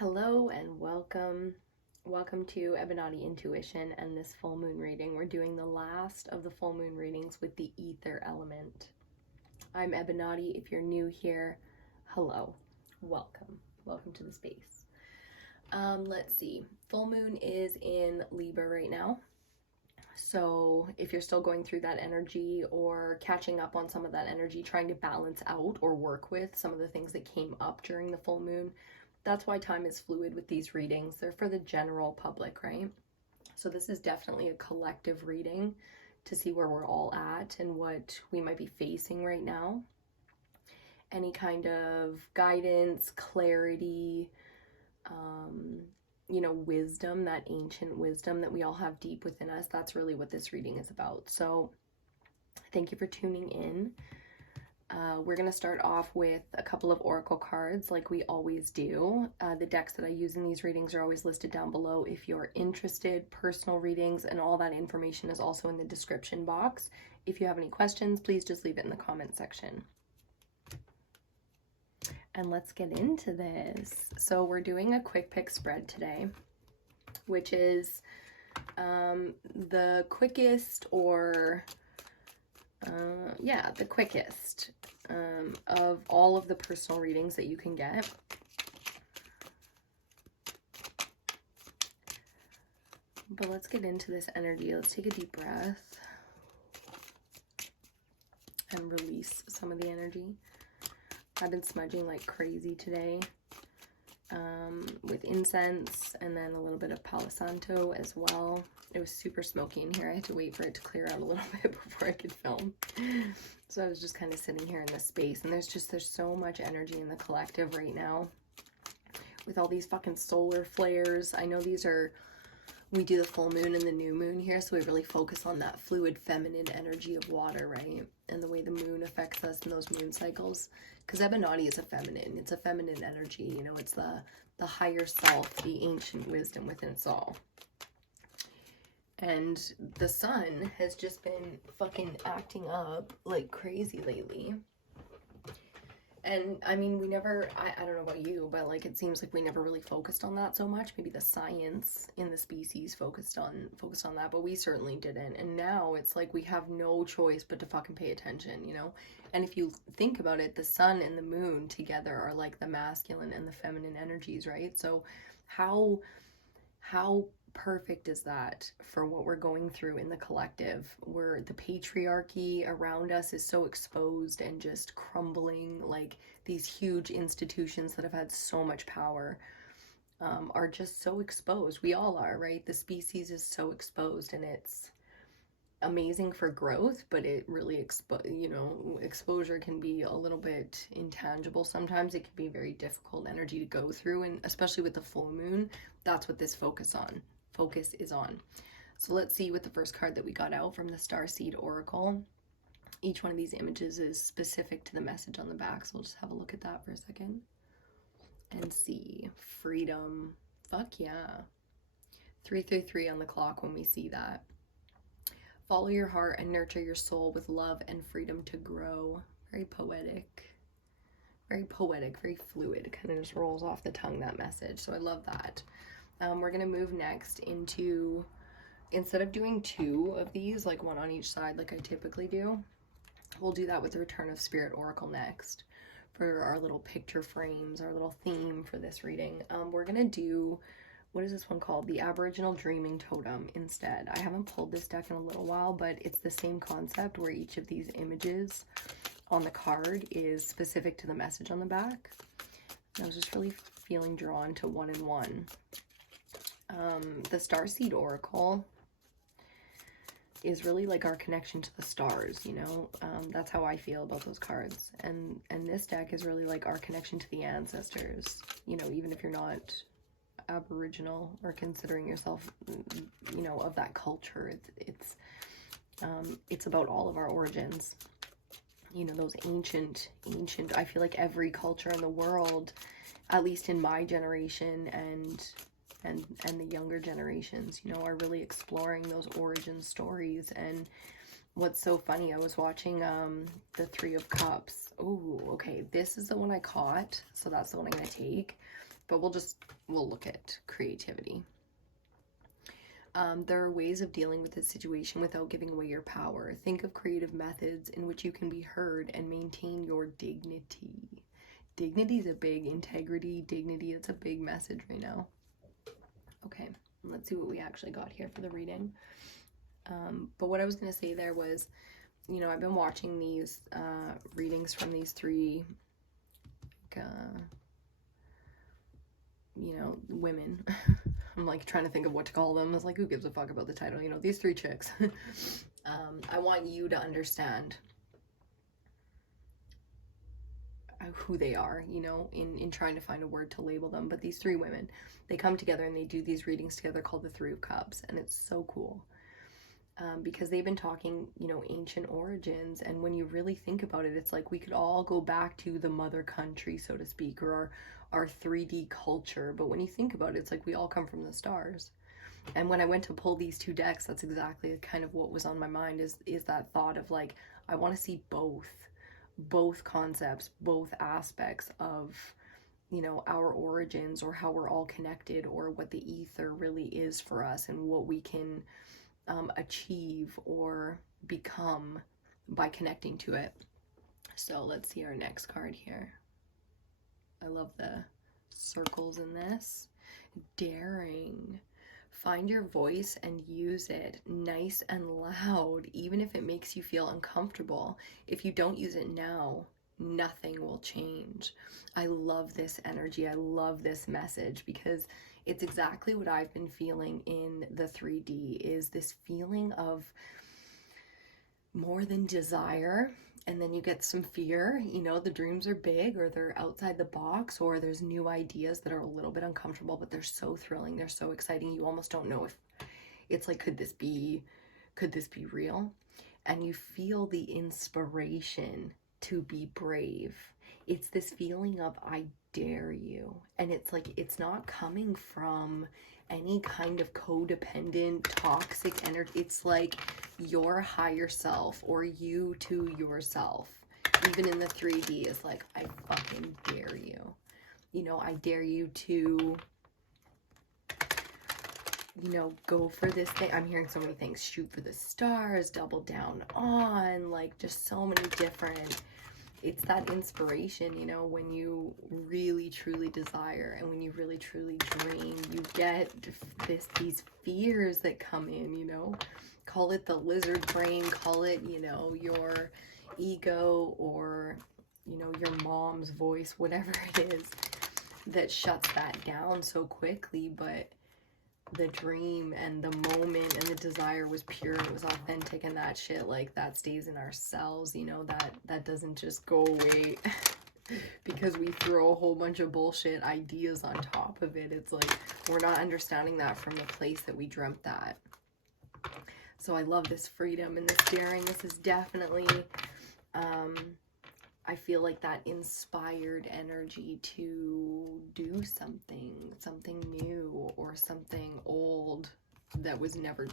Hello and welcome. Welcome to EBINOTTIintuition and this full moon reading. We're doing the last of the full moon readings with the Aether element. I'm Ebinotti. If you're new here, hello. Welcome. Welcome to the space. Let's see. Full moon is in Libra right now. So if you're still going through that energy or catching up on some of that energy, trying to balance out or work with some of the things that came up during the full moon, that's why time is fluid with these readings. They're for the general public, right? So this is definitely a collective reading to see where we're all at and what we might be facing right now. Any kind of guidance, clarity, wisdom, that ancient wisdom that we all have deep within us. That's really what this reading is about. So thank you for tuning in. We're going to start off with a couple of oracle cards like we always do. The decks that I use in these readings are always listed down below if you're interested. Personal readings and all that information is also in the description box. If you have any questions, please just leave it in the comment section. And let's get into this. So we're doing a quick pick spread today, which is the quickest or the quickest of all of the personal readings that you can get. But let's get into this energy. Let's take a deep breath and release some of the energy. I've been smudging like crazy today with incense and then a little bit of Palo Santo as well. It was super smoky in here. I had to wait for it to clear out a little bit before I could film. So I was just kind of sitting here in this space, and there's so much energy in the collective right now with all these fucking solar flares. I know we do the full moon and the new moon here, so we really focus on that fluid feminine energy of water, right? And the way the moon affects us in those moon cycles. Because Ebinotti is it's a feminine energy, it's the higher self, the ancient wisdom within us all. And the sun has just been fucking acting up like crazy lately. And I mean, I don't know about you, but like it seems like we never really focused on that so much. Maybe the science in the species focused on that, but we certainly didn't. And now it's like we have no choice but to fucking pay attention, And if you think about it, the sun and the moon together are like the masculine and the feminine energies, right? So how perfect is that for what we're going through in the collective, where the patriarchy around us is so exposed and just crumbling, like these huge institutions that have had so much power are just so exposed. We all are, right? The species is so exposed, and it's amazing for growth, but it really exposure can be a little bit intangible sometimes. It can be very difficult energy to go through, and especially with the full moon, that's what this focus is on. So let's see what the first card that we got out from the Starseed Oracle. Each one of these images is specific to the message on the back, so we'll just have a look at that for a second and see. Freedom. Fuck yeah. 333 on the clock when we see that. Follow your heart and nurture your soul with love and freedom to grow. Very poetic, very fluid. It kind of just rolls off the tongue, that message. So I love that. We're going to move next into, instead of doing two of these, like one on each side like I typically do, we'll do that with the Return of Spirit Oracle next for our little picture frames, our little theme for this reading. We're going to do, what is this one called? The Aboriginal Dreaming Totem instead. I haven't pulled this deck in a little while, but it's the same concept where each of these images on the card is specific to the message on the back. I was just really feeling drawn to 1 and 1. The Starseed Oracle is really like our connection to the stars, that's how I feel about those cards. And this deck is really like our connection to the ancestors, even if you're not Aboriginal or considering yourself, of that culture. It's about all of our origins, those ancient, I feel like every culture in the world, at least in my generation and the younger generations, are really exploring those origin stories. And what's so funny, I was watching the Three of Cups. Oh, okay, this is the one I caught, so that's the one I'm gonna take. but we'll look at creativity. There are ways of dealing with this situation without giving away your power. Think of creative methods in which you can be heard and maintain your dignity. Dignity is a big, integrity, dignity, it's a big message right now. Okay, let's see what we actually got here for the reading. But what I was going to say there was, you know, I've been watching these readings from these three, you know, women. I'm like trying to think of what to call them. I was like, who gives a fuck about the title? You know, these three chicks. I want you to understand who they are, you know, in trying to find a word to label them. But these three women, they come together and they do these readings together called the Three of Cups. And it's so cool. Because they've been talking, you know, ancient origins. And when you really think about it, it's like we could all go back to the mother country, so to speak, or our 3D culture. But when you think about it, it's like we all come from the stars. And when I went to pull these two decks, that's exactly kind of what was on my mind, is that thought of like, I want to see both concepts, both aspects of, you know, our origins, or how we're all connected, or what the ether really is for us, and what we can achieve or become by connecting to it. So let's see our next card here. I love the circles in this. Daring. Find your voice and use it nice and loud, even if it makes you feel uncomfortable. If you don't use it now, nothing will change. I love this energy. I love this message, because it's exactly what I've been feeling in the 3D, is this feeling of more than desire, and then you get some fear. You know, the dreams are big, or they're outside the box, or there's new ideas that are a little bit uncomfortable, but they're so thrilling, they're so exciting. You almost don't know if it's like, could this be real? And you feel the inspiration to be brave. It's this feeling of, I dare you. And it's like, it's not coming from any kind of codependent, toxic energy. It's like your higher self, or you to yourself, even in the 3D, is like, I fucking dare you. You know, I dare you to, you know, go for this thing. I'm hearing so many things. Shoot for the stars, double down on, like, just so many different. It's that inspiration, you know, when you really truly desire, and when you really truly dream, you get these fears that come in, you know. Call it the lizard brain, call it, you know, your ego, or, you know, your mom's voice, whatever it is that shuts that down so quickly. But the dream and the moment and the desire was pure, it was authentic, and that shit, like, that stays in our cells, you know, that doesn't just go away because we throw a whole bunch of bullshit ideas on top of it. It's like, we're not understanding that from the place that we dreamt that. So I love this freedom and this daring. This is definitely, I feel like that inspired energy to do something new, or something old that was never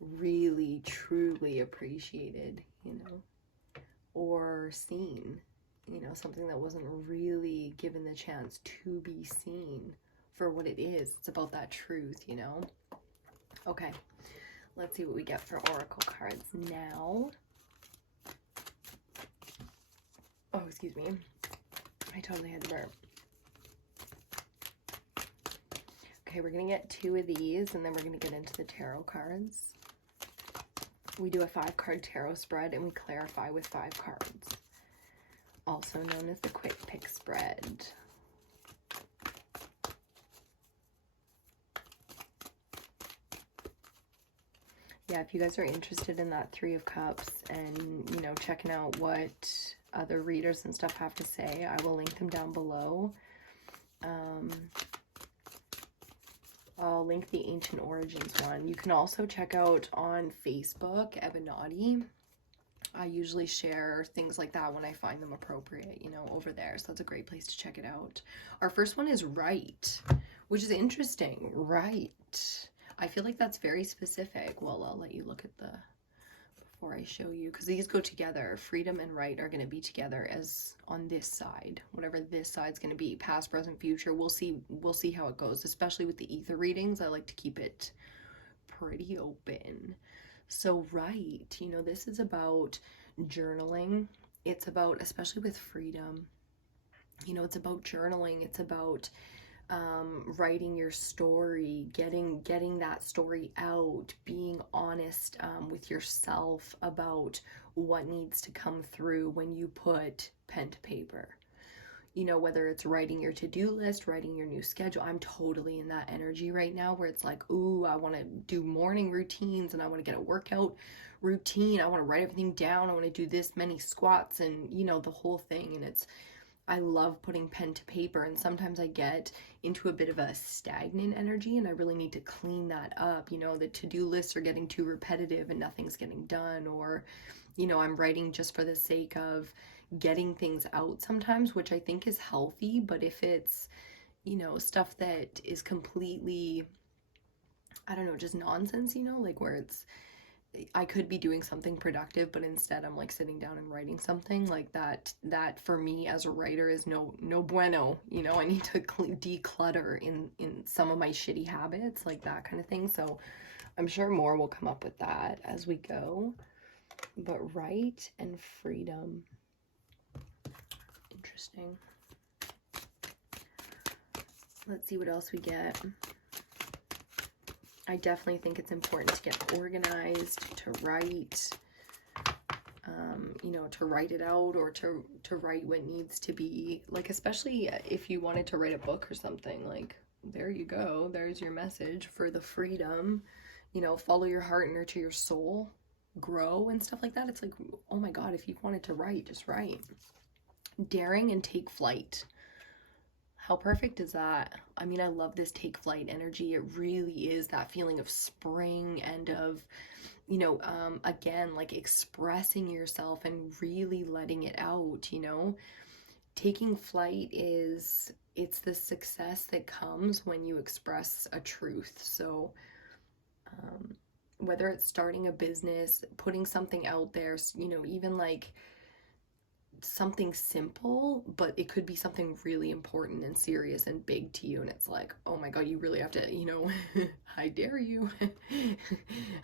really truly appreciated, you know, or seen, you know, something that wasn't really given the chance to be seen for what it is. It's about that truth, you know. Okay, let's see what we get for oracle cards now. Oh, excuse me. I totally had to burp. Okay, we're going to get 2 of these, and then we're going to get into the tarot cards. We do a 5-card tarot spread, and we clarify with 5 cards. Also known as the quick pick spread. Yeah, if you guys are interested in that 3 of Cups, and, you know, checking out what other readers and stuff have to say, I will link them down below. I'll link the Ancient Origins one. You can also check out on Facebook, Ebinotti. I usually share things like that when I find them appropriate, you know, over there. So that's a great place to check it out. Our first one is right, which is interesting. Right. I feel like that's very specific. Well, I'll let you look at the before I show you, because these go together. Freedom and right are going to be together as on this side, whatever this side's going to be, past, present, future. We'll see how it goes, especially with the ether readings. I like to keep it pretty open. So right, you know, this is about journaling. It's about, especially with freedom, you know, it's about journaling. It's about writing your story, getting that story out, being honest with yourself about what needs to come through when you put pen to paper. You know, whether it's writing your to-do list, writing your new schedule. I'm totally in that energy right now where it's like, ooh, I want to do morning routines and I want to get a workout routine. I want to write everything down. I want to do this many squats and, you know, the whole thing. And I love putting pen to paper, and sometimes I get into a bit of a stagnant energy and I really need to clean that up. You know, the to-do lists are getting too repetitive and nothing's getting done, or, you know, I'm writing just for the sake of getting things out sometimes, which I think is healthy. But if it's, you know, stuff that is completely, I don't know, just nonsense, you know, like where it's, I could be doing something productive, but instead I'm like sitting down and writing something like that for me as a writer is no bueno. You know, I need to declutter in some of my shitty habits, like that kind of thing. So I'm sure more will come up with that as we go. But right and freedom. Interesting. Let's see what else we get. I definitely think it's important to get organized, to write, you know, to write it out, or to write what needs to be, like, especially if you wanted to write a book or something, like, there you go. There's your message for the freedom, you know, follow your heart, nurture your soul, grow and stuff like that. It's like, oh my God, if you wanted to write, just write. Daring and take flight. How perfect is that? I mean, I love this take flight energy. It really is that feeling of spring and of, you know, again, like expressing yourself and really letting it out, you know. Taking flight it's the success that comes when you express a truth. So, whether it's starting a business, putting something out there, you know, even like something simple, but it could be something really important and serious and big to you, and it's like, oh my God, you really have to, you know, I dare you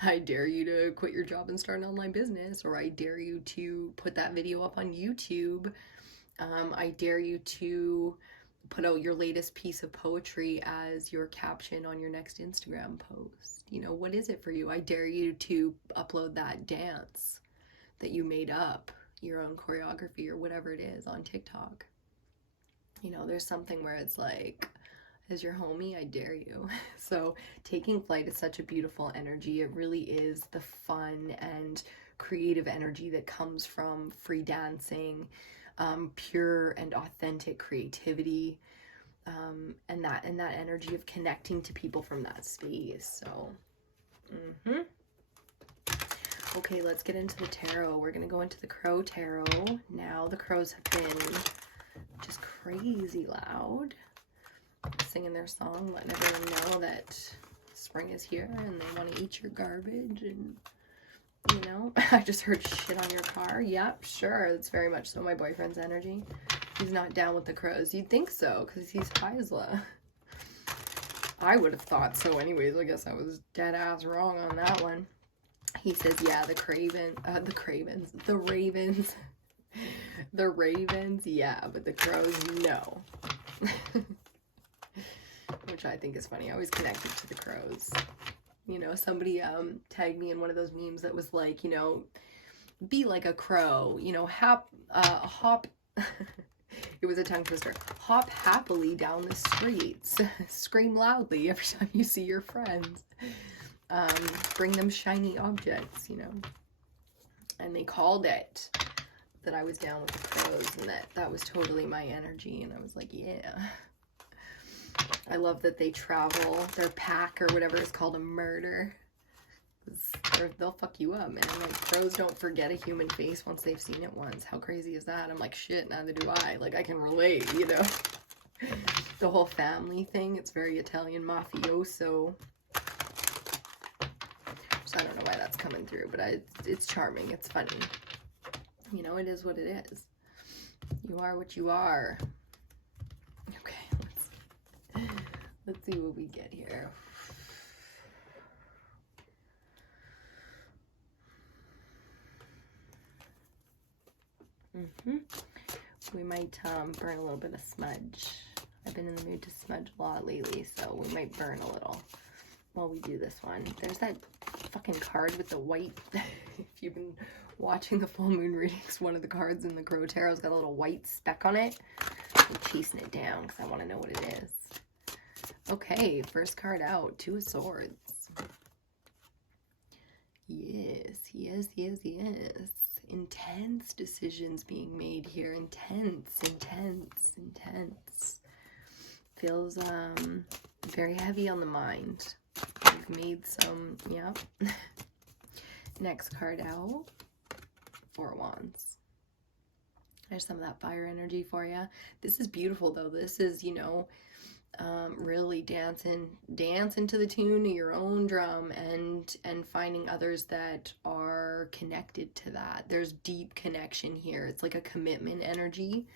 I dare you to quit your job and start an online business, or I dare you to put that video up on YouTube. I dare you to put out your latest piece of poetry as your caption on your next Instagram post. You know, what is it for you? I dare you to upload that dance that you made up, your own choreography or whatever it is, on TikTok. You know, there's something where it's like, as your homie, I dare you. So taking flight is such a beautiful energy. It really is the fun and creative energy that comes from free dancing, pure and authentic creativity, and that energy of connecting to people from that space. So okay, let's get into the tarot. We're going to go into the Crow Tarot. Now, the crows have been just crazy loud, singing their song, letting everyone know that spring is here and they want to eat your garbage. And, you know, I just heard shit on your car. Yep, sure. That's very much so my boyfriend's energy. He's not down with the crows. You'd think so, because he's Heisla. I would have thought so anyways. I guess I was dead ass wrong on that one. He says, yeah, the ravens, yeah, but the crows, no. Which I think is funny. I always connect it to the crows. You know, somebody tagged me in one of those memes that was like, you know, be like a crow, you know, hop, it was a tongue twister. Hop happily down the streets. Scream loudly every time you see your friends. Bring them shiny objects, you know. And they called it that I was down with the crows, and that was totally my energy. And I was like, yeah. I love that they travel. Their pack or whatever is called a murder. They'll fuck you up, man. Like, crows don't forget a human face once they've seen it once. How crazy is that? I'm like, shit, neither do I. Like, I can relate, you know. The whole family thing, it's very Italian mafioso. I don't know why that's coming through, but it's charming. It's funny. You know, it is what it is. You are what you are. Okay, let's see what we get here. We might burn a little bit of smudge. I've been in the mood to smudge a lot lately, so we might burn a little while we do this one. There's that fucking card with the white. If you've been watching the full moon readings, one of the cards in the Crow Tarot's got a little white speck on it. I'm chasing it down because I want to know what it is. Okay, first card out, Two of Swords. Yes, yes, yes, yes. Intense decisions being made here. Intense, intense, intense. Feels very heavy on the mind. You've made some, yeah. Next card out, Four of Wands. There's some of that fire energy for you. This is beautiful though. This is, you know, really dancing to the tune of your own drum and finding others that are connected to that. There's deep connection here. It's like a commitment energy.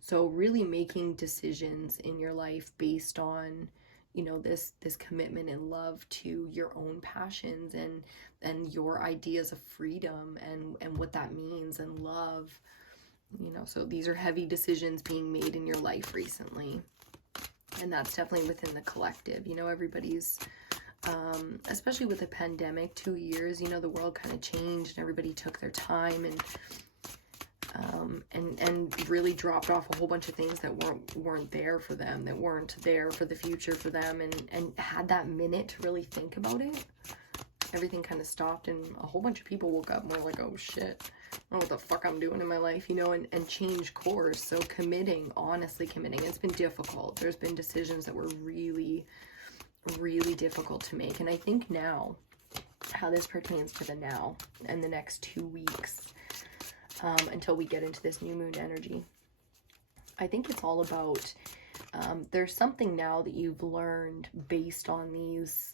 So really making decisions in your life based on, you know, this commitment and love to your own passions and your ideas of freedom and what that means, and love, you know. So these are heavy decisions being made in your life recently. And that's definitely within the collective. You know, everybody's, especially with the pandemic, 2 years, you know, the world kind of changed and everybody took their time and really dropped off a whole bunch of things that weren't there for them, that weren't there for the future for them, and had that minute to really think about it. Everything kind of stopped and a whole bunch of people woke up and were like, oh shit, I don't know what the fuck I'm doing in my life, you know, and change course. So committing, honestly committing. It's been difficult. There's been decisions that were really, really difficult to make. And I think now, how this pertains to the now and the next 2 weeks, until we get into this new moon energy, I think it's all about, there's something now that you've learned based on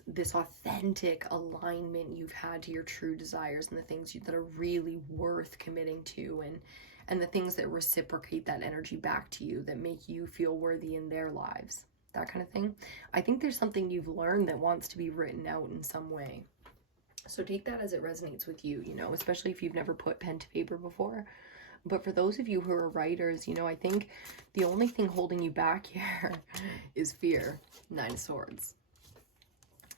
this authentic alignment you've had to your true desires and the things that are really worth committing to, and the things that reciprocate that energy back to you, that make you feel worthy in their lives, that kind of thing. I think there's something you've learned that wants to be written out in some way. So take that as it resonates with you, you know, especially if you've never put pen to paper before. But for those of you who are writers, you know, I think the only thing holding you back here is fear. 9 of Swords.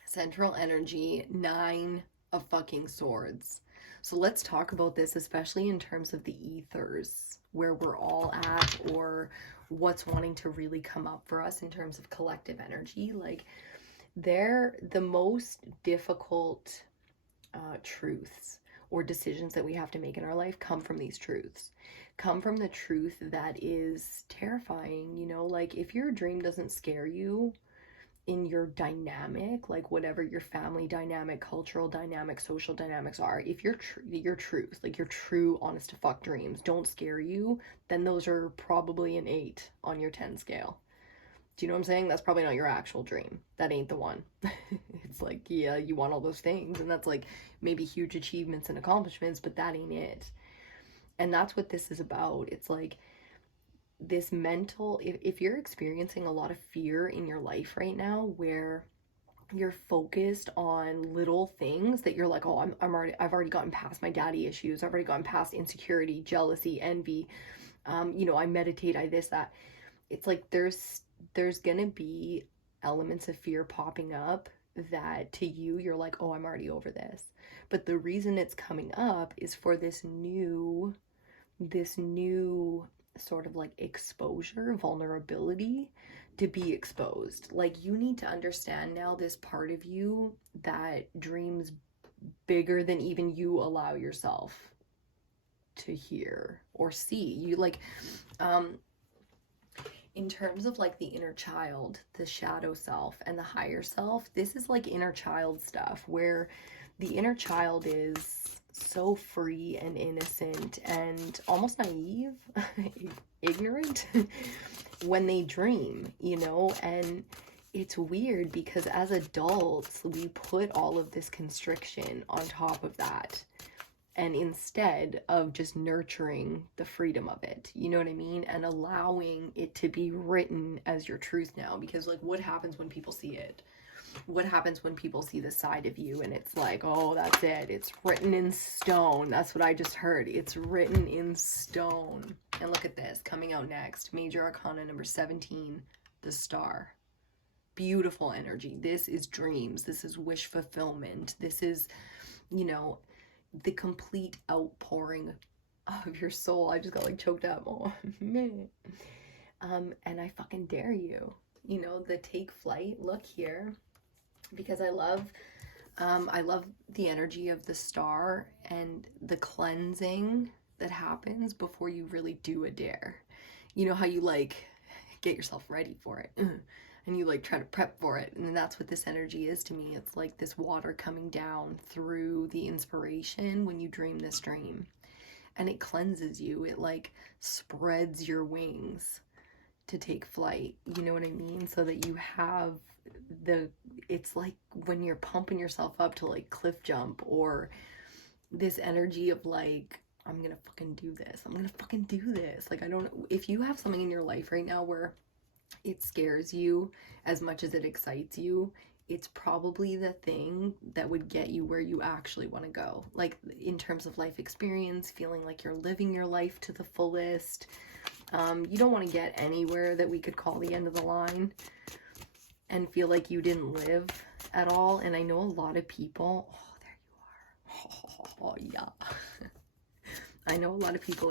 Central energy, 9 of fucking Swords. So let's talk about this, especially in terms of the ethers, where we're all at, or what's wanting to really come up for us in terms of collective energy. Like, they're the most difficult truths or decisions that we have to make in our life come from these truths, come from the truth that is terrifying, you know. Like, if your dream doesn't scare you in your dynamic, like whatever your family dynamic, cultural dynamic, social dynamics are, if your truth, like your true honest to fuck dreams don't scare you, then those are probably an 8 on your 10 scale. Do you know what I'm saying? That's probably not your actual dream. That ain't the one. It's like, yeah, you want all those things, and that's like maybe huge achievements and accomplishments, but that ain't it. And that's what this is about. It's like this mental, if you're experiencing a lot of fear in your life right now, where you're focused on little things that you're like, oh, I've already gotten past my daddy issues. I've already gotten past insecurity, jealousy, envy. You know, I meditate, I this, that. It's like there's gonna be elements of fear popping up that to you, you're like, oh, I'm already over this. But the reason it's coming up is for this new sort of like exposure, vulnerability to be exposed. Like, you need to understand now this part of you that dreams bigger than even you allow yourself to hear or see. You like, in terms of like the inner child, the shadow self, and the higher self, this is like inner child stuff, where the inner child is so free and innocent and almost naive, ignorant when they dream, you know, and it's weird because as adults, we put all of this constriction on top of that. And instead of just nurturing the freedom of it, you know what I mean? And allowing it to be written as your truth now. Because like, what happens when people see it? What happens when people see the side of you and it's like, oh, that's it. It's written in stone. That's what I just heard. It's written in stone. And look at this coming out next. Major Arcana number 17, the Star. Beautiful energy. This is dreams. This is wish fulfillment. This is, you know, the complete outpouring of your soul. I just got like choked up. Oh man. And I fucking dare you, you know, the take flight look here, because I love the energy of the Star and the cleansing that happens before you really do a dare. You know how you like get yourself ready for it and you like try to prep for it, and that's what this energy is to me. It's like this water coming down through the inspiration when you dream this dream, and it cleanses you. It like spreads your wings to take flight, you know what I mean? So that you have it's like when you're pumping yourself up to like cliff jump, or this energy of like, I'm gonna fucking do this. I'm gonna fucking do this. Like, I don't know if you have something in your life right now where it scares you as much as it excites you, it's probably the thing that would get you where you actually want to go. Like in terms of life experience, feeling like you're living your life to the fullest. You don't want to get anywhere that we could call the end of the line and feel like you didn't live at all. And I know a lot of people, oh, there you are. Oh, yeah. I know a lot of people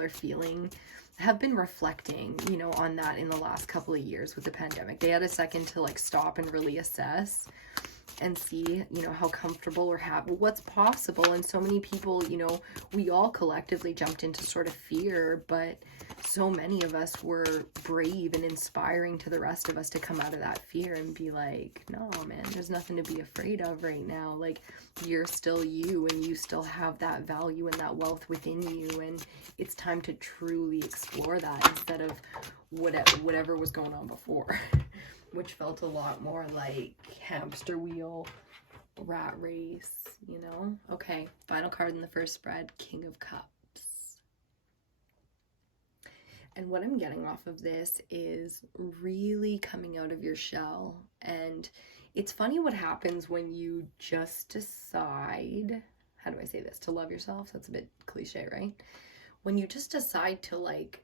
have been reflecting, you know, on that in the last couple of years with the pandemic. They had a second to like stop and really assess and see, you know, how comfortable or what's possible. And so many people, you know, we all collectively jumped into sort of fear, but so many of us were brave and inspiring to the rest of us to come out of that fear and be like, no, man, there's nothing to be afraid of right now. Like, you're still you, and you still have that value and that wealth within you. And it's time to truly explore that instead of whatever was going on before, which felt a lot more like hamster wheel, rat race, you know? Okay, final card in the first spread, King of Cups. And what I'm getting off of this is really coming out of your shell. And it's funny what happens when you just decide, how do I say this, to love yourself. That's a bit cliche, right? When you just decide to like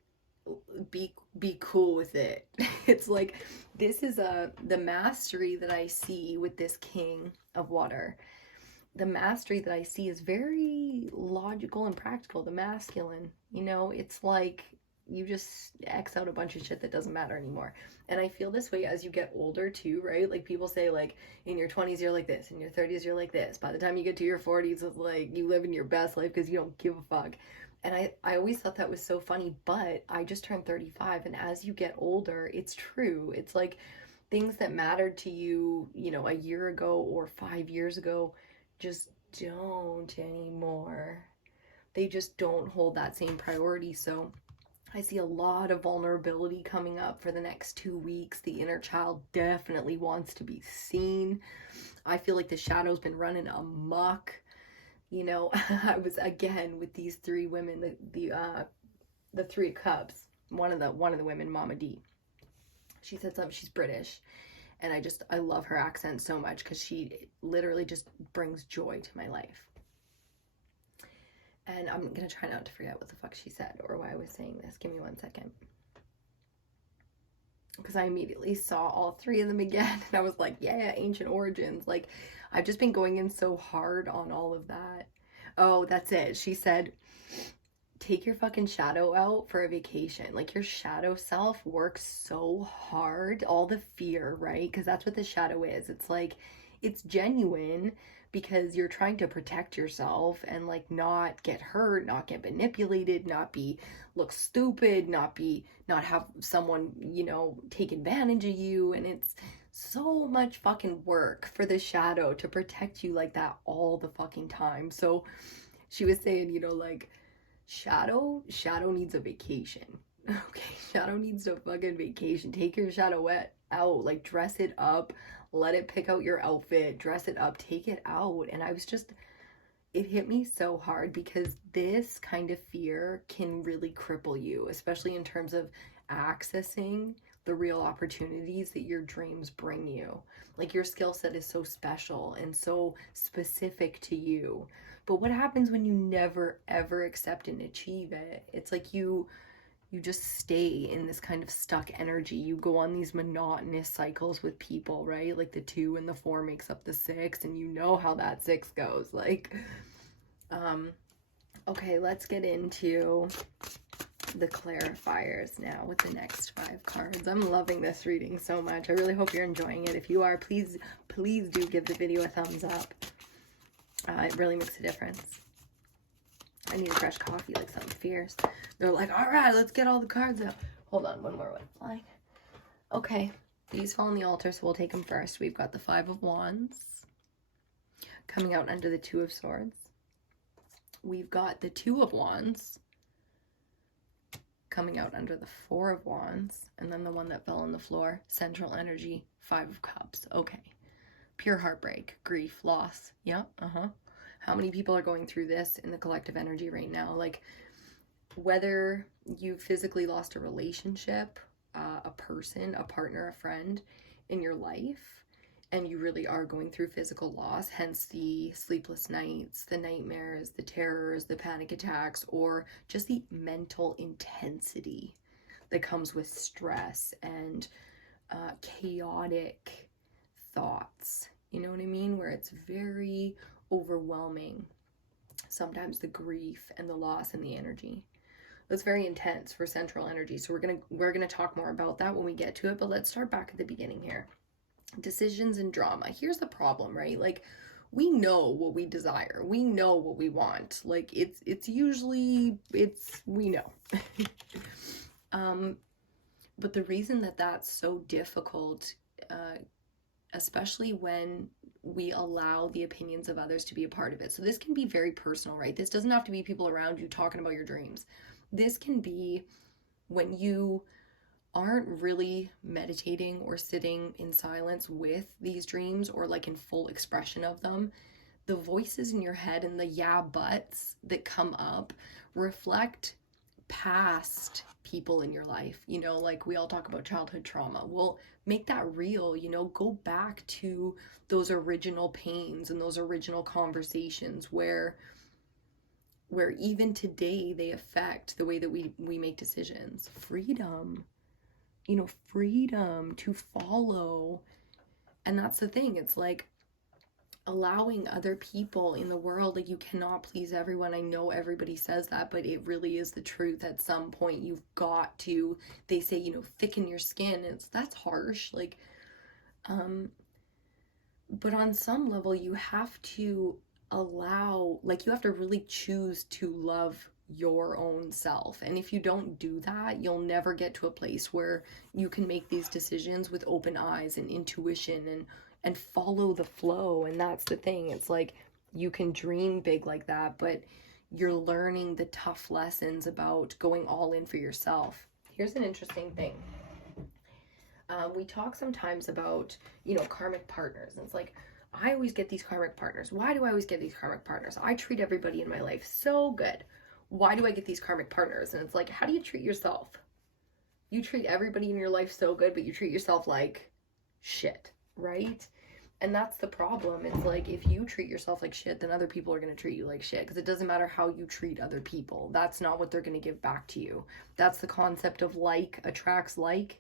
be cool with it. It's like, this is the mastery that I see with this King of Water. The mastery that I see is very logical and practical, the masculine, you know. It's like you just X out a bunch of shit that doesn't matter anymore. And I feel this way as you get older too, right? Like people say like in your 20s you're like this, in your 30s you're like this. By the time you get to your 40s, it's like you live in your best life because you don't give a fuck. And I always thought that was so funny, but I just turned 35, and as you get older, it's true. It's like things that mattered to you, you know, a year ago or 5 years ago just don't anymore. They just don't hold that same priority. So I see a lot of vulnerability coming up for the next 2 weeks. The inner child definitely wants to be seen. I feel like the shadow's been running amok. You know, I was again with these three women, the Three Cups. One of the women, Mama D. She said something. She's British, and I love her accent so much because she literally just brings joy to my life. And I'm gonna try not to forget what the fuck she said or why I was saying this. Give me 1 second. Because I immediately saw all three of them again, and I was like, yeah, ancient origins. Like, I've just been going in so hard on all of that. Oh, that's it. She said, take your fucking shadow out for a vacation. Like, your shadow self works so hard. All the fear, right? Because that's what the shadow is. It's like, it's genuine because you're trying to protect yourself and like not get hurt, not get manipulated, not look stupid, not have someone, you know, take advantage of you. And it's so much fucking work for the shadow to protect you like that all the fucking time. So she was saying, you know, like shadow needs a vacation. Okay, shadow needs to fucking vacation. Take your shadow out. Like, dress it up. Let it pick out your outfit. Dress it up. Take it out. And I was just, it hit me so hard because this kind of fear can really cripple you, especially in terms of accessing the real opportunities that your dreams bring you. Like, your skill set is so special and so specific to you. But what happens when you never ever accept and achieve it? It's like you just stay in this kind of stuck energy. You go on these monotonous cycles with people, right? Like the 2 and the 4 makes up the 6, and you know how that 6 goes. Like, okay, let's get into the clarifiers now with the next 5 cards. I'm loving this reading so much. I really hope you're enjoying it. If you are, please do give the video a thumbs up. It really makes a difference. I need a fresh coffee, like something fierce. They're like, all right, let's get all the cards out. Hold on, one more flying. Okay, these fall on the altar, so we'll take them first. We've got the 5 of Wands coming out under the 2 of Swords. We've got the 2 of Wands coming out under the 4 of Wands. And then the one that fell on the floor, Central Energy, 5 of Cups. Okay. Pure heartbreak, grief, loss. Yeah, How many people are going through this in the collective energy right now? Like, whether you physically lost a relationship, a person, a partner, a friend in your life, and you really are going through physical loss, hence the sleepless nights, the nightmares, the terrors, the panic attacks, or just the mental intensity that comes with stress and chaotic thoughts. You know what I mean? Where it's very overwhelming. Sometimes the grief and the loss and the energy. It's very intense for central energy. So we're gonna talk more about that when we get to it, but let's start back at the beginning here. Decisions and drama. Here's the problem, right? Like, we know what we desire. We know what we want. Like, we know. But the reason that that's so difficult, especially when we allow the opinions of others to be a part of it. So this can be very personal, right? This doesn't have to be people around you talking about your dreams. This can be when you aren't really meditating or sitting in silence with these dreams, or like in full expression of them. The voices in your head and the yeah buts that come up reflect past people in your life. You know, like we all talk about childhood trauma. Well, make that real, you know, go back to those original pains and those original conversations where even today they affect the way that we make decisions. Freedom, you know, freedom to follow. And that's the thing. It's like allowing other people in the world. Like, you cannot please everyone. I know everybody says that, but it really is the truth. At some point you've got to, they say, you know, thicken your skin. That's harsh. Like, but on some level you have to allow, like, you have to really choose to love your own self. And if you don't do that, you'll never get to a place where you can make these decisions with open eyes and intuition and follow the flow. And that's the thing. It's like, you can dream big like that, but you're learning the tough lessons about going all in for yourself. Here's an interesting thing. We talk sometimes about, you know, karmic partners. And it's like, I always get these karmic partners. Why do I always get these karmic partners? I treat everybody in my life so good. Why do I get these karmic partners? And it's like, how do you treat yourself? You treat everybody in your life so good, but you treat yourself like shit, right? And that's the problem. It's like, if you treat yourself like shit, then other people are going to treat you like shit, because it doesn't matter how you treat other people. That's not what they're going to give back to you. That's the concept of like attracts like.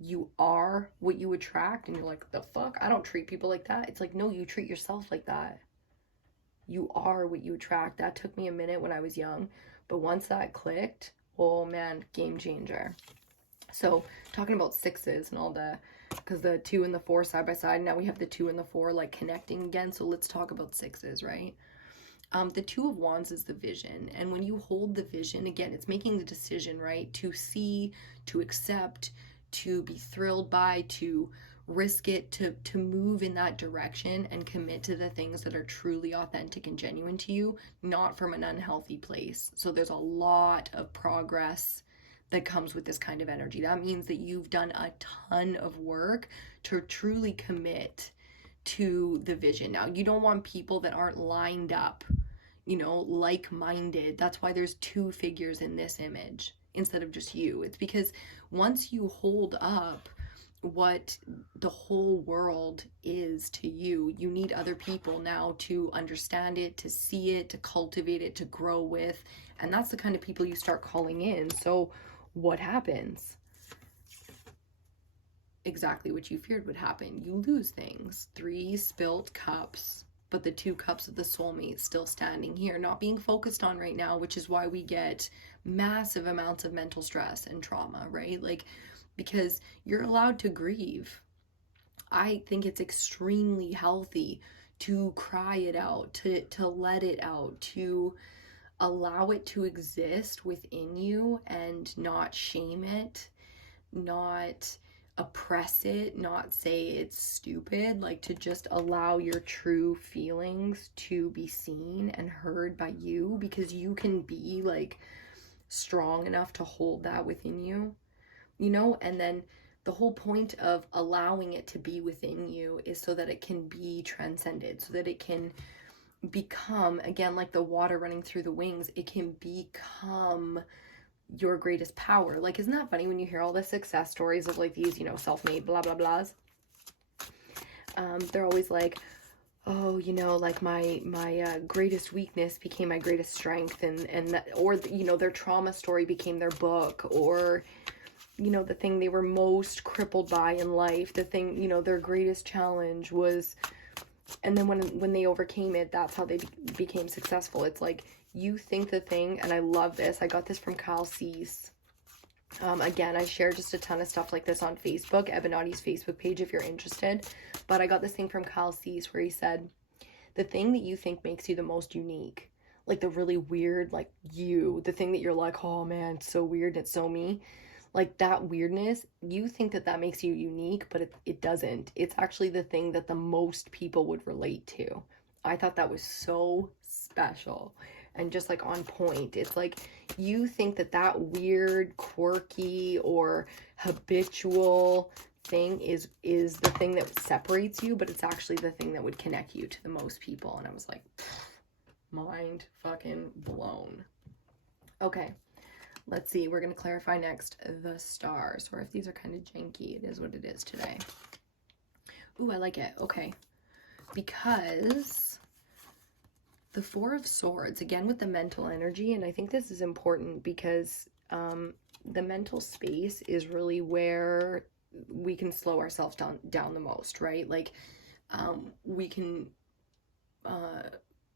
You are what you attract, and you're like, the fuck? I don't treat people like that. It's like, no, you treat yourself like that. You are what you attract. That took me a minute when I was young, but once that clicked, oh man, game changer. So talking about 6s and all the, because the 2 and the 4 side by side, now we have the 2 and the 4 like connecting again. So let's talk about 6s, right? The 2 of Wands is the vision. And when you hold the vision, again, it's making the decision, right? To see, to accept, to be thrilled by, to risk it, to move in that direction and commit to the things that are truly authentic and genuine to you, not from an unhealthy place. So there's a lot of progress that comes with this kind of energy. That means that you've done a ton of work to truly commit to the vision. Now, you don't want people that aren't lined up, you know, like-minded. That's why there's two figures in this image instead of just you. It's because once you hold up what the whole world is to you, you need other people now to understand it, to see it, to cultivate it, to grow with. And that's the kind of people you start calling in. So what happens? Exactly what you feared would happen. You lose things. 3 spilt cups, but the 2 cups of the soulmate still standing here, not being focused on right now, which is why we get massive amounts of mental stress and trauma, right? Like, because you're allowed to grieve. I think it's extremely healthy to cry it out, to let it out, to allow it to exist within you and not shame it, not oppress it, not say it's stupid, like to just allow your true feelings to be seen and heard by you, because you can be like strong enough to hold that within you, you know. And then the whole point of allowing it to be within you is so that it can be transcended, so that it can become, again, like the water running through the wings, it can become your greatest power. Like, isn't that funny when you hear all the success stories of like these, you know, self-made blah blah blahs? They're always like, oh, you know, like my greatest weakness became my greatest strength, and that, or, you know, their trauma story became their book, or, you know, the thing they were most crippled by in life, the thing, you know, their greatest challenge was, and then when they overcame it, that's how they became successful. It's like, you think the thing, and I love this, I got this from Kyle Cease. Again, I share just a ton of stuff like this on Facebook, Ebinotti's Facebook page, if you're interested. But I got this thing from Kyle Cease where he said, the thing that you think makes you the most unique, like the really weird, like you, the thing that you're like, oh man, it's so weird, it's so me, like that weirdness, you think that that makes you unique, but it doesn't. It's actually the thing that the most people would relate to. I thought that was so special and just like on point. It's like, you think that that weird, quirky, or habitual thing is the thing that separates you, but it's actually the thing that would connect you to the most people. And I was like, mind fucking blown. Okay, let's see. We're going to clarify next the stars, or if these are kind of janky, it is what it is today. Ooh, I like it. Okay, because the 4 of Swords, again with the mental energy, and I think this is important because the mental space is really where we can slow ourselves down the most, right? Like, we can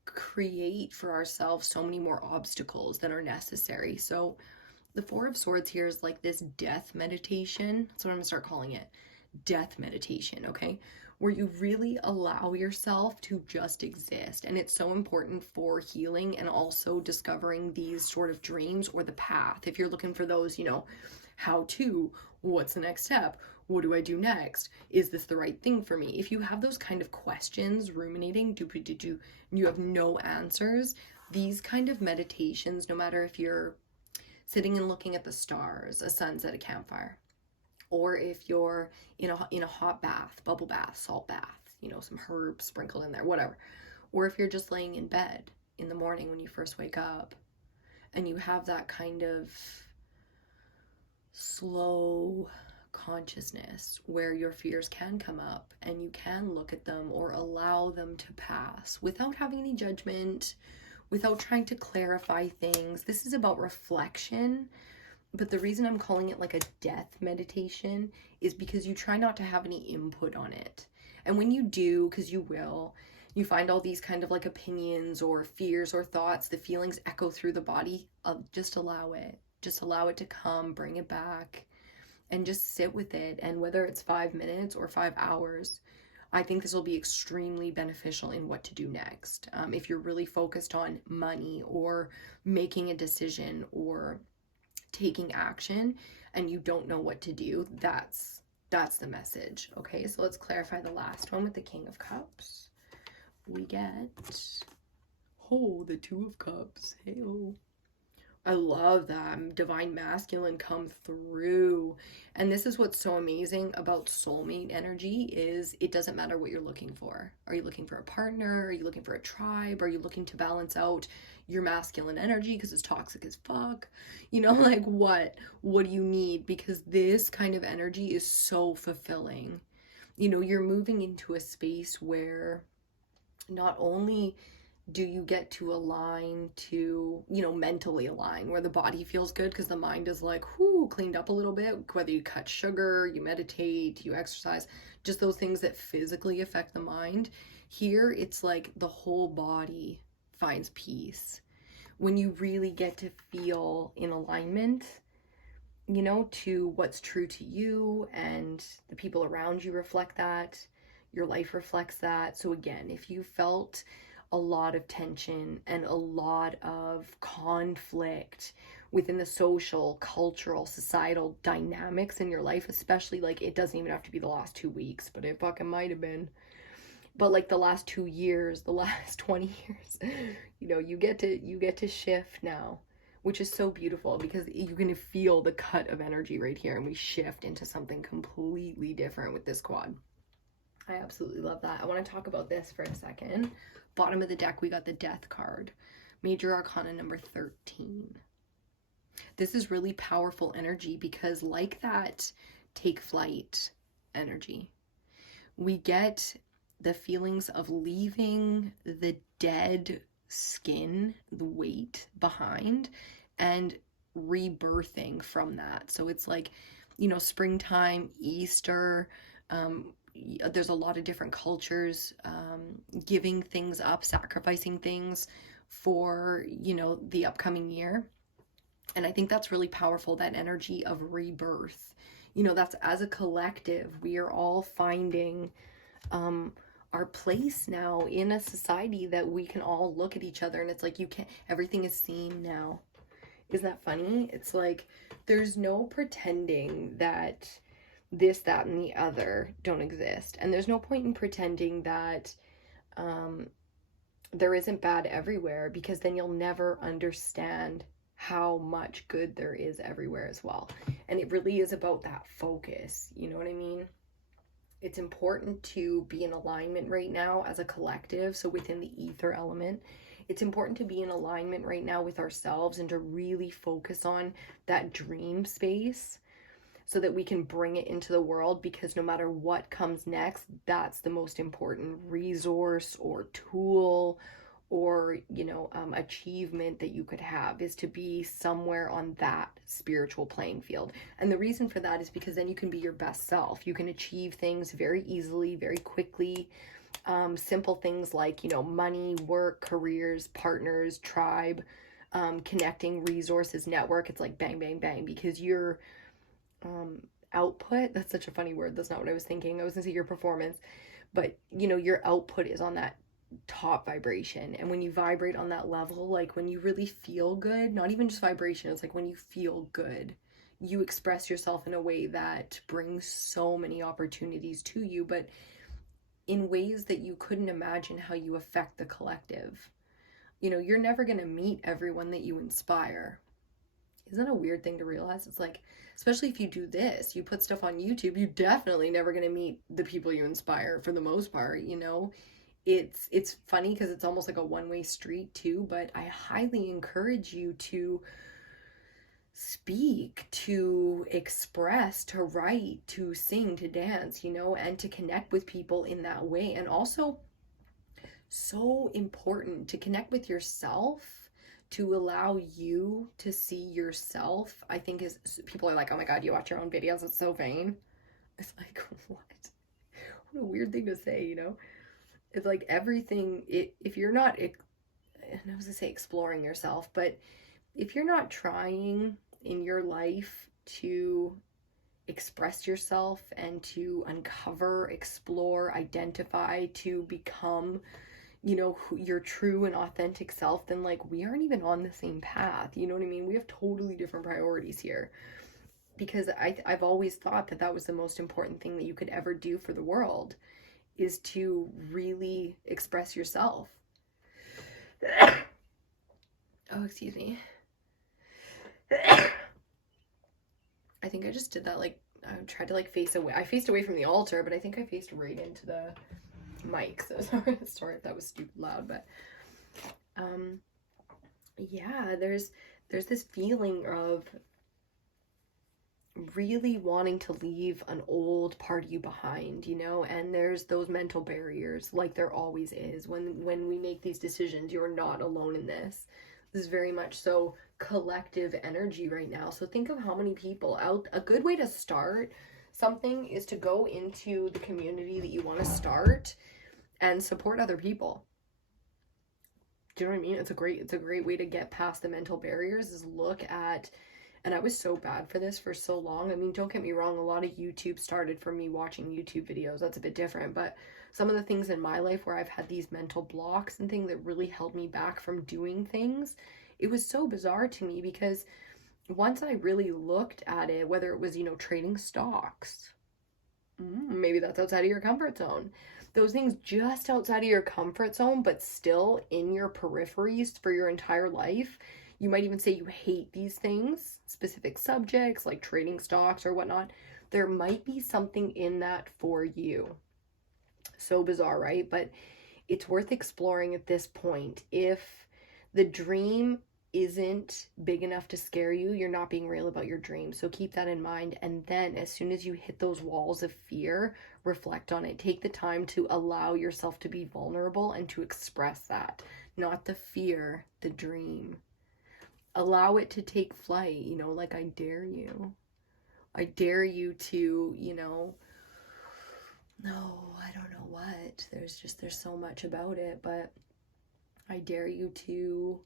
create for ourselves so many more obstacles than are necessary. So the 4 of Swords here is like this death meditation. That's what I'm gonna start calling it. Death meditation, okay? Where you really allow yourself to just exist. And it's so important for healing and also discovering these sort of dreams or the path. If you're looking for those, you know, how to, what's the next step? What do I do next? Is this the right thing for me? If you have those kind of questions, ruminating, you have no answers, these kind of meditations, no matter if you're sitting and looking at the stars, a sunset, a campfire, or if you're in a hot bath, bubble bath, salt bath, you know, some herbs sprinkled in there, whatever. Or if you're just laying in bed in the morning when you first wake up and you have that kind of slow consciousness where your fears can come up and you can look at them or allow them to pass without having any judgment, without trying to clarify things. This is about reflection. But the reason I'm calling it like a death meditation is because you try not to have any input on it. And when you do, because you will, you find all these kind of like opinions or fears or thoughts, the feelings echo through the body. Just allow it. Just allow it to come, bring it back, and just sit with it. And whether it's 5 minutes or 5 hours, I think this will be extremely beneficial in what to do next. If you're really focused on money or making a decision or taking action and you don't know what to do, that's the message. Okay, so let's clarify the last one with the King of Cups. We get, oh, the 2 of Cups. Hey-oh. I love that. Divine masculine come through. And this is what's so amazing about soulmate energy is it doesn't matter what you're looking for. Are you looking for a partner? Are you looking for a tribe? Are you looking to balance out your masculine energy because it's toxic as fuck? You know, like what do you need? Because this kind of energy is so fulfilling. You know, you're moving into a space where not only do you get to align to, you know, mentally align where the body feels good because the mind is like, whoo, cleaned up a little bit, whether you cut sugar, you meditate, you exercise, just those things that physically affect the mind. Here, it's like the whole body finds peace. When you really get to feel in alignment, you know, to what's true to you, and the people around you reflect that, your life reflects that. So again, if you felt a lot of tension and a lot of conflict within the social, cultural, societal dynamics in your life, especially, like, it doesn't even have to be the last 2 weeks, but it fucking might have been. But like the last 2 years, the last 20 years, you know, you get to shift now, which is so beautiful because you're going to feel the cut of energy right here, and we shift into something completely different with this quad. I absolutely love that. I want to talk about this for a second. Bottom of the deck, we got the Death card. Major Arcana number 13. This is really powerful energy because, like that take flight energy, we get the feelings of leaving the dead skin, the weight behind, and rebirthing from that. So it's like, you know, springtime, Easter, there's a lot of different cultures giving things up, sacrificing things for, you know, the upcoming year. And I think that's really powerful, that energy of rebirth. You know, that's, as a collective, we are all finding our place now in a society that we can all look at each other and it's like, you can't, everything is seen now. Isn't that funny? It's like, there's no pretending that this, that, and the other don't exist. And there's no point in pretending that there isn't bad everywhere, because then you'll never understand how much good there is everywhere as well. And it really is about that focus. You know what I mean? It's important to be in alignment right now as a collective. So within the ether element, it's important to be in alignment right now with ourselves and to really focus on that dream space so that we can bring it into the world, because no matter what comes next, that's the most important resource or tool or, you know, achievement that you could have, is to be somewhere on that spiritual playing field. And the reason for that is because then you can be your best self. You can achieve things very easily, very quickly. Simple things like, you know, money, work, careers, partners, tribe, connecting, resources, network. It's like bang, bang, bang, because your output, that's such a funny word. That's not what I was thinking. I was gonna say your performance, but, you know, your output is on that top vibration. And when you vibrate on that level, like when you really feel good, not even just vibration, it's like when you feel good, you express yourself in a way that brings so many opportunities to you, but in ways that you couldn't imagine how you affect the collective. You know, you're never going to meet everyone that you inspire. Isn't that a weird thing to realize? It's like, especially if you do this, you put stuff on YouTube, you're definitely never going to meet the people you inspire for the most part, you know? It's funny because it's almost like a one-way street too, but I highly encourage you to speak, to express, to write, to sing, to dance, you know, and to connect with people in that way. And also, so important to connect with yourself, to allow you to see yourself. I think is, people are like, oh my God, you watch your own videos, it's so vain. It's like, what a weird thing to say, you know? It's like everything, if you're not, and I was gonna say exploring yourself, but if you're not trying in your life to express yourself and to uncover, explore, identify, to become, you know, your true and authentic self, then like we aren't even on the same path. You know what I mean? We have totally different priorities here, because I've always thought that that was the most important thing that you could ever do for the world, is to really express yourself. Oh, excuse me. I think I just did that, like, I tried to, like, face away. I faced away from the altar, but I think I faced right into the mic. So sorry if that was stupid loud, but, yeah, there's this feeling of really wanting to leave an old part of you behind, you know, and there's those mental barriers, like there always is. When we make these decisions, you're not alone in this. This is very much so collective energy right now. So think of how many people out. A good way to start something is to go into the community that you want to start and support other people. Do you know what I mean? It's a great way to get past the mental barriers, is look at. And I was so bad for this for so long. I mean, don't get me wrong, a lot of YouTube started from me watching YouTube videos. That's a bit different. But some of the things in my life where I've had these mental blocks and things that really held me back from doing things, it was so bizarre to me, because once I really looked at it, whether it was, you know, trading stocks, maybe that's outside of your comfort zone. Those things just outside of your comfort zone, but still in your peripheries for your entire life. You might even say you hate these things, specific subjects like trading stocks or whatnot. There might be something in that for you. So bizarre, right? But it's worth exploring at this point. If the dream isn't big enough to scare you, you're not being real about your dream. So keep that in mind. And then as soon as you hit those walls of fear, reflect on it. Take the time to allow yourself to be vulnerable and to express that. Not the fear, the dream. Allow it to take flight, you know, like I dare you. I dare you to, you know, no, I don't know what. There's so much about it, but I dare you to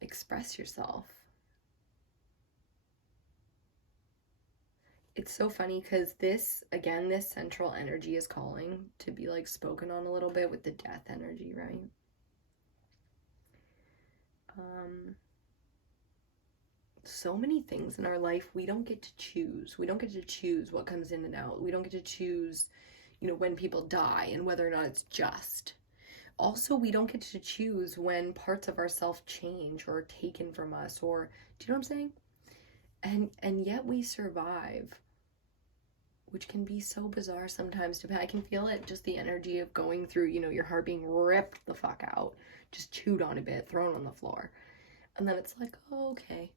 express yourself. It's so funny because this central energy is calling to be like spoken on a little bit with the death energy, right? So many things in our life we don't get to choose. We don't get to choose what comes in and out. We don't get to choose, you know, when people die and whether or not it's just. Also, we don't get to choose when parts of ourselves change or are taken from us, or, do you know what I'm saying? And yet we survive, which can be so bizarre sometimes. I can feel it, just the energy of going through, you know, your heart being ripped the fuck out, just chewed on a bit, thrown on the floor. And then it's like, oh, okay,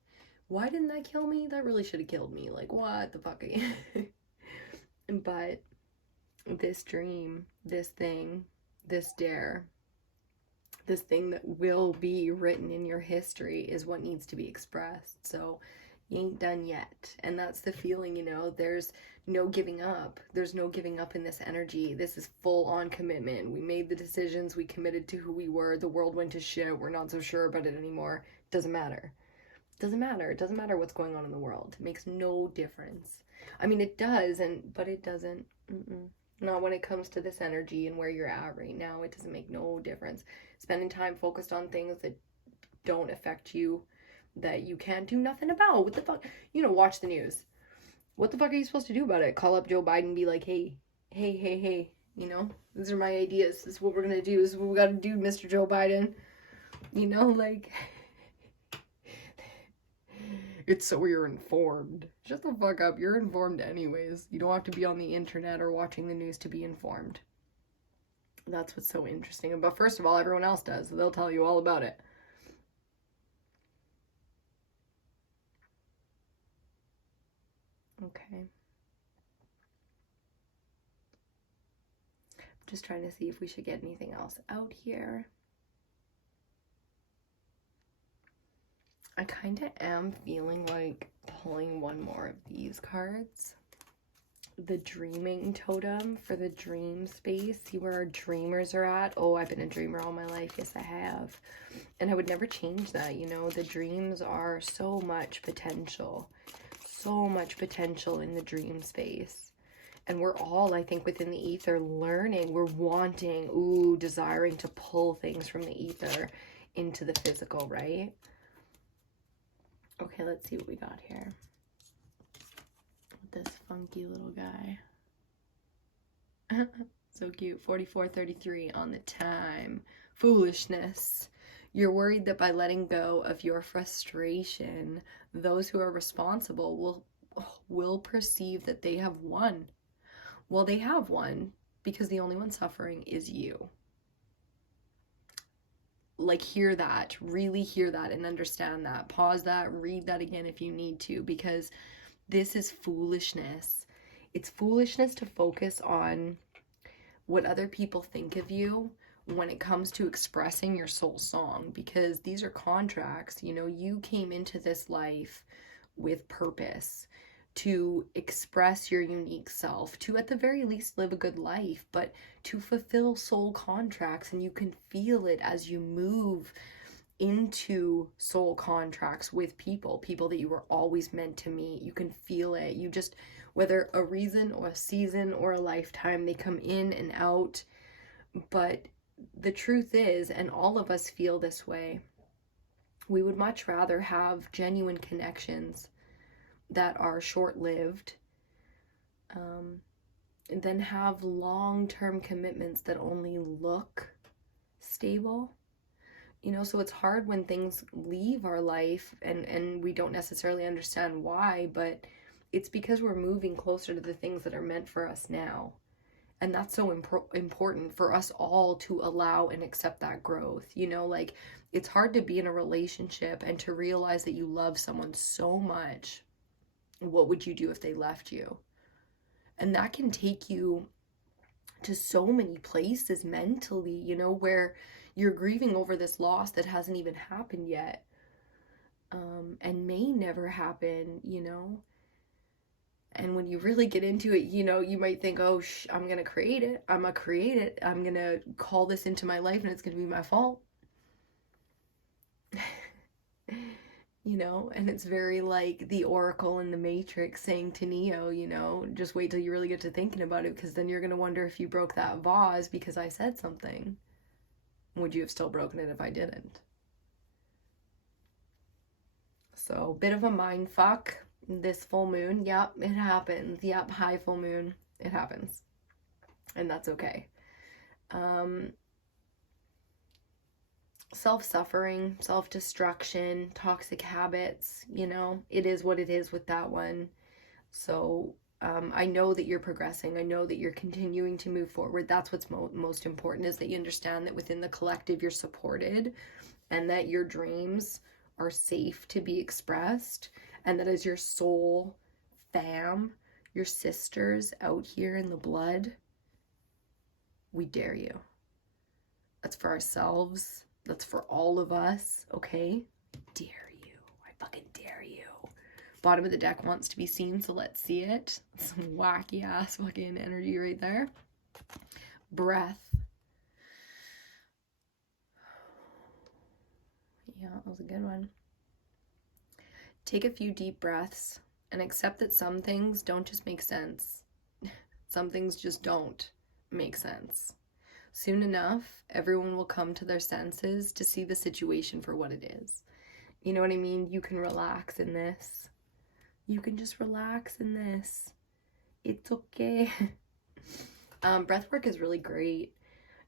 why didn't that kill me? That really should have killed me. Like, what the fuck? But this dream, this thing, this dare, this thing that will be written in your history is what needs to be expressed. So you ain't done yet. And that's the feeling, you know, there's no giving up. There's no giving up in this energy. This is full on commitment. We made the decisions. We committed to who we were. The world went to shit. We're not so sure about it anymore. Doesn't matter. Doesn't matter. It doesn't matter what's going on in the world. It makes no difference. I mean, it does, but it doesn't. Not when it comes to this energy and where you're at right now. It doesn't make no difference. Spending time focused on things that don't affect you, that you can't do nothing about. What the fuck? You know, watch the news. What the fuck are you supposed to do about it? Call up Joe Biden and be like, hey, you know, these are my ideas. This is what we're gonna do. This is what we gotta do, Mr. Joe Biden. You know, like, it's so you're informed. Shut the fuck up. You're informed anyways. You don't have to be on the internet or watching the news to be informed. That's what's so interesting. But first of all, everyone else does. So they'll tell you all about it. Okay. Just trying to see if we should get anything else out here. I kind of am feeling like pulling one more of these cards. The dreaming totem for the dream space. See where our dreamers are at. Oh, I've been a dreamer all my life. Yes, I have. And I would never change that. You know, the dreams are so much potential. So much potential in the dream space. And we're all, I think, within the ether learning. We're wanting, desiring to pull things from the ether into the physical, right? Okay, let's see what we got here. This funky little guy. So cute. 44:33 on the time. Foolishness. You're worried that by letting go of your frustration, those who are responsible will perceive that they have won. Well, they have won, because the only one suffering is you. Like, hear that, really hear that and understand that. Pause that, read that again if you need to, because this is foolishness. It's foolishness to focus on what other people think of you when it comes to expressing your soul song, because these are contracts. You know, you came into this life with purpose to express your unique self, to at the very least live a good life, but to fulfill soul contracts. And you can feel it as you move into soul contracts with people that you were always meant to meet. You can feel it. You just, whether a reason or a season or a lifetime, they come in and out. But the truth is, and all of us feel this way, we would much rather have genuine connections that are short-lived than have long-term commitments that only look stable. You know, so it's hard when things leave our life and we don't necessarily understand why, but it's because we're moving closer to the things that are meant for us now. And that's so important for us all to allow and accept that growth. You know, like, it's hard to be in a relationship and to realize that you love someone so much. What would you do if they left you? And that can take you to so many places mentally, you know, where you're grieving over this loss that hasn't even happened yet, and may never happen, you know. And when you really get into it, you know, you might think, oh, I'm going to create it. I'm going to create it. I'm going to call this into my life and it's going to be my fault. You know, and it's very like the Oracle in the Matrix saying to Neo, you know, just wait till you really get to thinking about it, because then you're going to wonder if you broke that vase because I said something. Would you have still broken it if I didn't? So, bit of a mind fuck this full moon. Yep, it happens. Yep, high full moon. It happens. And that's okay. Self-suffering, self-destruction, toxic habits, you know, it is what it is with that one. So I know that you're progressing. I know that you're continuing to move forward. That's what's most important, is that you understand that within the collective you're supported, and that your dreams are safe to be expressed, and that as your soul fam, your sisters out here in the blood, we dare you. That's for ourselves. That's for all of us, okay? Dare you. I fucking dare you. Bottom of the deck wants to be seen, so let's see it. Some wacky ass fucking energy right there. Breath. Yeah, that was a good one. Take a few deep breaths and accept that some things don't just make sense. Some things just don't make sense. Soon enough, everyone will come to their senses to see the situation for what it is. You know what I mean? You can relax in this. You can just relax in this. It's okay. Breath work is really great,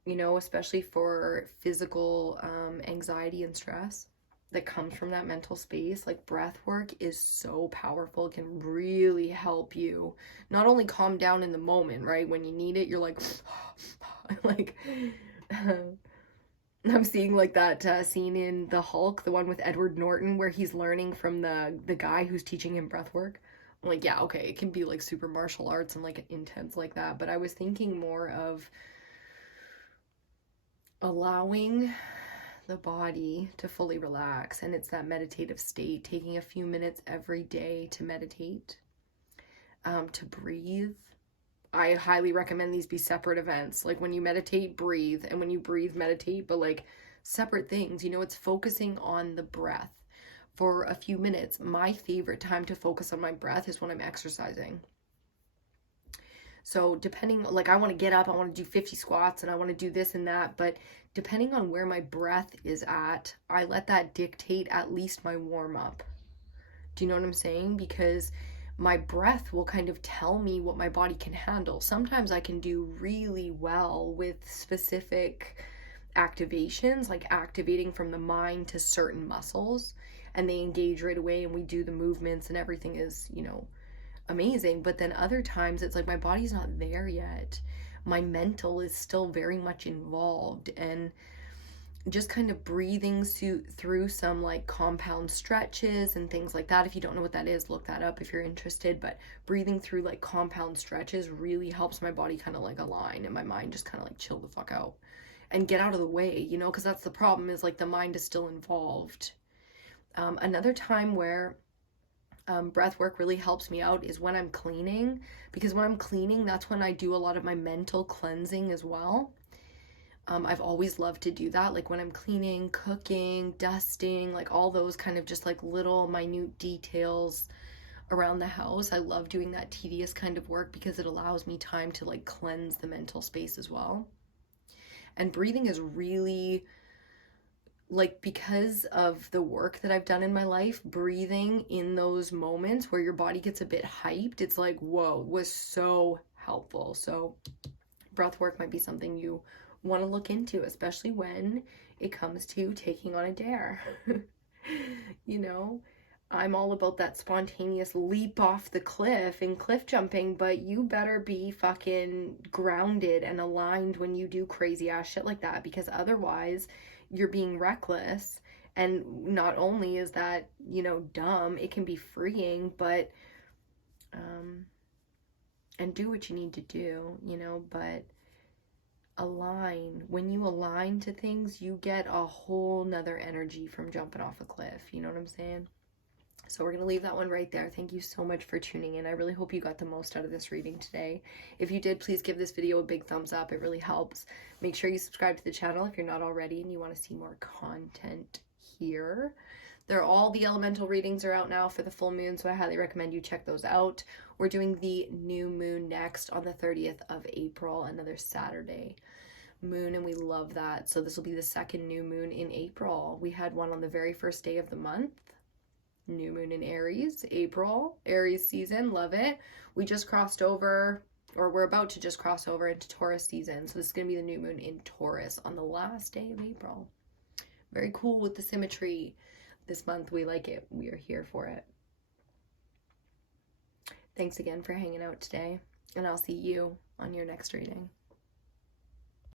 you know, especially for physical anxiety and stress that comes from that mental space. Like, breath work is so powerful. It can really help you not only calm down in the moment, right? When you need it, you're like, like, I'm seeing like that scene in The Hulk, the one with Edward Norton, where he's learning from the guy who's teaching him breath work. I'm like, yeah, okay, it can be like super martial arts and like intense like that, but I was thinking more of allowing the body to fully relax, and it's that meditative state, taking a few minutes every day to meditate, to breathe. I highly recommend these be separate events. Like, when you meditate, breathe, and when you breathe, meditate, but like separate things. You know, it's focusing on the breath for a few minutes. My favorite time to focus on my breath is when I'm exercising. So depending, like, I want to get up, I want to do 50 squats, and I want to do this and that, but depending on where my breath is at, I let that dictate at least my warm up. Do you know what I'm saying? Because my breath will kind of tell me what my body can handle. Sometimes I can do really well with specific activations, like activating from the mind to certain muscles, and they engage right away, and we do the movements and everything is, you know, amazing. But then other times it's like my body's not there yet. My mental is still very much involved, and just kind of breathing through some like compound stretches and things like that. If you don't know what that is, look that up if you're interested. But breathing through like compound stretches really helps my body kind of like align, and my mind just kind of like chill the fuck out and get out of the way, you know, because that's the problem, is like the mind is still involved. Another time where breath work really helps me out is when I'm cleaning, because when I'm cleaning, that's when I do a lot of my mental cleansing as well. I've always loved to do that, like when I'm cleaning, cooking, dusting, like all those kind of just like little minute details around the house. I love doing that tedious kind of work because it allows me time to like cleanse the mental space as well. And breathing is really, like, because of the work that I've done in my life, breathing in those moments where your body gets a bit hyped, it's like, whoa, was so helpful. So breath work might be something you want to look into, especially when it comes to taking on a dare. You know, I'm all about that spontaneous leap off the cliff and cliff jumping, but you better be fucking grounded and aligned when you do crazy ass shit like that, because otherwise you're being reckless. And not only is that, you know, dumb, it can be freeing, but and do what you need to do, you know, but align. When you align to things, you get a whole nother energy from jumping off a cliff. You know what I'm saying? So we're going to leave that one right there. Thank you so much for tuning in. I really hope you got the most out of this reading today. If you did, please give this video a big thumbs up. It really helps. Make sure you subscribe to the channel if you're not already and you want to see more content here. All the elemental readings are out now for the full moon, so I highly recommend you check those out. We're doing the new moon next on the 30th of April, another Saturday moon, and we love that. So this will be the second new moon in April. We had one on the very first day of the month. New moon in Aries, April, Aries season, love it. We just crossed over, or we're about to just cross over into Taurus season. So this is going to be the new moon in Taurus on the last day of April. Very cool with the symmetry. This month, we like it. We are here for it. Thanks again for hanging out today, and I'll see you on your next reading.